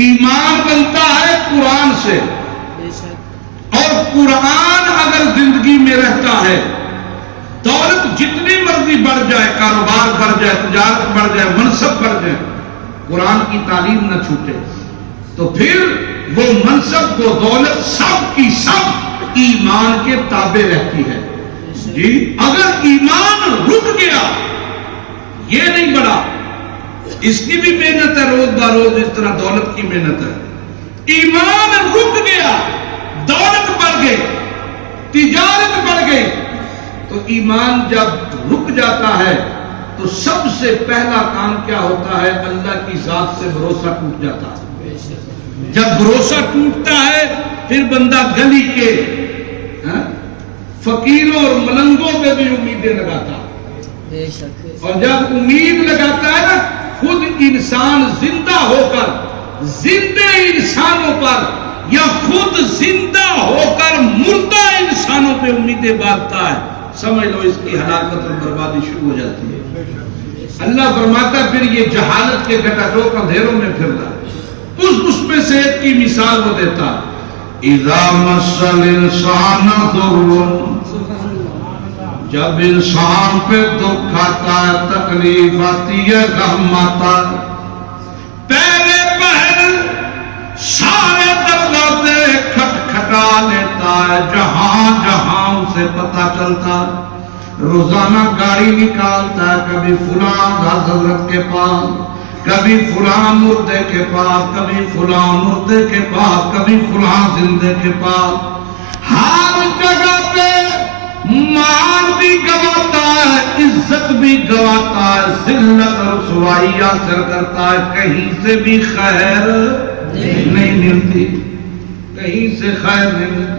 ایمان بنتا ہے قرآن سے، اور قرآن اگر زندگی میں رہتا ہے، دولت جتنی مرضی بڑھ جائے، کاروبار بڑھ جائے، تجارت بڑھ جائے، منصب بڑھ جائے، قرآن کی تعلیم نہ چھوٹے، تو پھر وہ منصب وہ دولت سب کی سب ایمان کے تابع رہتی ہے۔ جی اگر ایمان رک گیا، یہ نہیں بڑھا، اس کی بھی محنت ہے روز بروز، اس طرح دولت کی محنت ہے، ایمان رک گیا، دولت بڑھ گئی، تجارت بڑھ گئی، تو ایمان جب رک جاتا ہے تو سب سے پہلا کام کیا ہوتا ہے؟ اللہ کی ذات سے بھروسہ ٹوٹ جاتا ہے۔ جب بھروسہ ٹوٹتا ہے پھر بندہ گلی کے فقیروں اور ملنگوں پہ بھی امیدیں لگاتا ہے، اور جب امید لگاتا ہے نا، خود انسان زندہ ہو کر زندہ انسانوں پر یا خود زندہ ہو کر مردہ انسانوں پہ امیدیں باندھتا ہے، سمجھ لو اس کی ہلاکت اور بربادی شروع ہو جاتی ہے۔ اللہ فرماتا ہے پھر یہ جہالت کے گٹاٹوک اندھیروں میں پھر رہا ہے۔ اس میں سے ایک کی مثال وہ دیتا، اذا مس الانسان ضر، جب انسان پہ دکھ آتا ہے، تکلیف آتی ہے، غم آتا ہے، پہلے پہل سارے دروازے کھٹکھٹا لیتا ہے، جہاں جہاں اسے پتہ چلتا ہے، روزانہ گاڑی نکالتا ہے، کبھی فلاں حضرت کے پاس، کبھی فلاں مردے کے پاس، کبھی فلاں مردے کے پاس، کبھی فلاں زندے کے پاس، ہر جگہ پہ مال بھی گواتا ہے، عزت بھی گواتا ہے، ذلت اور رسوائی حاصل کرتا ہے، کہیں سے بھی خیر نہیں ملتی، کہیں سے خیر نہیں ملتی۔